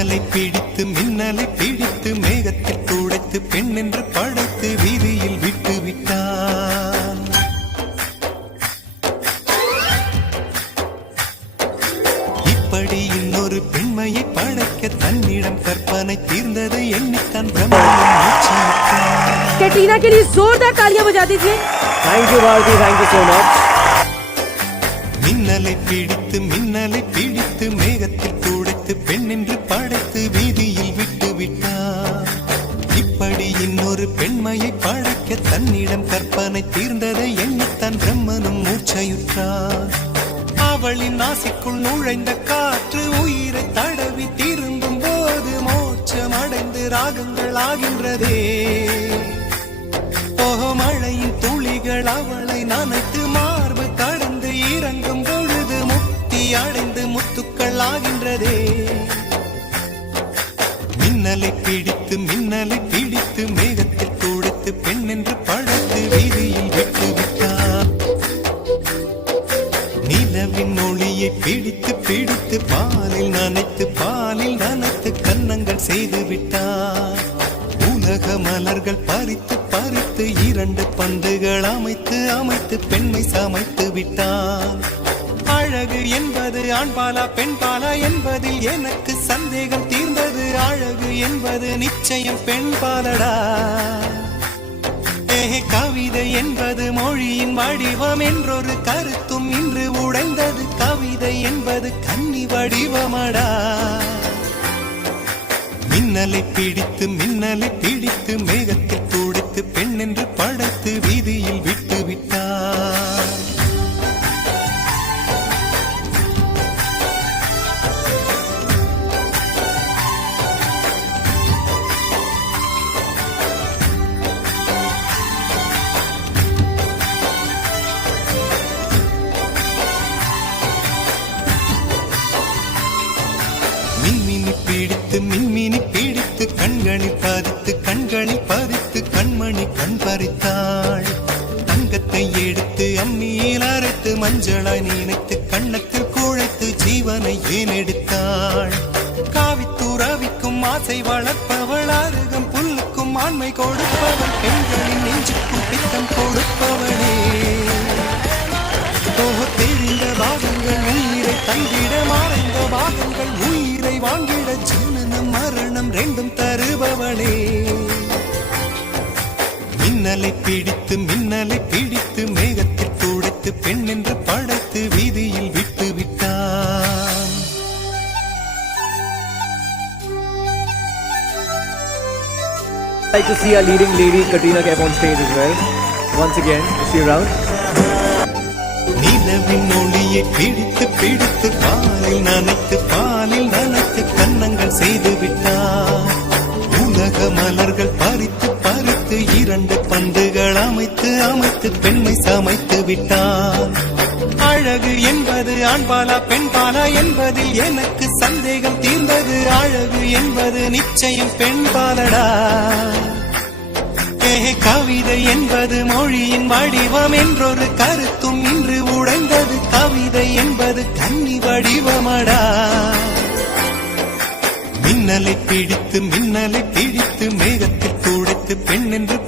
மின்னலை பிடித்து மேகத்தில் துடைத்து பெண் என்று படைத்து வீதியில் விட்டு விட்டான். இப்படி இன்னொரு பெண்மையை படைக்க தன்னிடம் கற்பனை தீர்ந்ததை எண்ணித்தான் பிரம்மனும் மூச்சிட்டான். कैटरीना के लिए जोरदार तालियां बजा दीजिए. Thank you Bharti, thank you so much. மின்னலை பிடித்து மேகத்தில் துடைத்து பெண் என்று படைத்து வீதியில் விட்டு விட்டார். இப்படி இன்னொரு பெண்மையை படைக்க தன்னிடம் கற்பனை தீர்ந்ததை எண்ணித்தான் பிரம்மனும் மூச்சையுற்றார். அவளின் நாசிக்குள் நுழைந்த காற்று உயிரை தடவி திரும்பும் போது மோட்சம் அடைந்து ராகங்கள் ஆகின்றதே. மழையின் துளிகள் அவளை நனைத்து மார்பு கடந்து இறங்கும் பொழுது முக்தி அடைந்து முத்துக்கள் ஆகின்றதே. மின்னலை பிடித்து மேகத்தில் துடைத்து பெண் என்று படைத்து வீதியில் விட்டு விட்டார். நிலவின் ஒளியை பிடித்து பாலில் நனைத்து கன்னங்கள் செய்து விட்டார். உலக மலர்கள் பறித்து இரண்டு பந்துகள் அமைத்து பெண்மை சமைத்து விட்டான். அழகு என்பது ஆண்பாலா பெண்பாலா என்பதில் எனக்கு சந்தேகம் தீர்ந்தது. அழகு என்பது நிச்சயம் பெண்பாலடா. கவிதை என்பது மொழியின் வடிவம் என்றொரு கருத்தும் இன்று உடைந்தது. கவிதை என்பது கன்னி வடிவமடா. மின்னலை பிடித்து மேகத்தில் துடைத்து பெண் என்று படைத்து வீதியில் விட்டு விட்டார். மின்மினி பிடித்து கண்களில் பதித்து கண்மணி கண் பறித்தாள். தங்கத்தை எடுத்து அம்மியில் அரைத்து மஞ்சளாய் நினைத்து கண்ணத்தில் குழைத்து ஜீவனை ஏன் எடுத்தாள். காவித்துறவிக்கும் ஆசை வளர்ப்பவள், அருகம் புல்லுக்கும் ஆண்மை கொடுப்பவள், பெண்களின் நெஞ்சுக்கும் பித்தம் கொடுப்பவளே. தெரிந்த பாகங்கள் உயிரை தந்திட, மறைந்த பாகங்கள் உயிரை வாங்கிட, ஜனனம் மரணம் ரெண்டும் தருபவளே. மின்னலை பிடித்து மேகத்தில் துடைத்து பெண் என்று படைத்து வீதியில் விட்டு விட்டான். I'd like to see our leading lady Katrina Kaif on stage as well. Once again, is she around? நிலவின் ஒளியை பிடித்து பாலில் நனைத்து கன்னங்கள் செய்து விட்டார். உலக மலர்கள் பறித்து இரண்டு பந்துகள் அமைத்து பெண்மை சமைத்து விட்டார். அழகு என்பது ஆண்பாலா பெண்பாலா என்பதில் எனக்கு சந்தேகம் தீர்ந்தது. அழகு என்பது நிச்சயம் பெண்பாலடா. கவிதை என்பது மொழியின் வடிவம் என்றொரு கருத்தும் இன்று உடைந்தது. கவிதை என்பது கன்னி வடிவமடா. மின்னலை பிடித்து மேகத்தில் துடைத்து பெண் என்று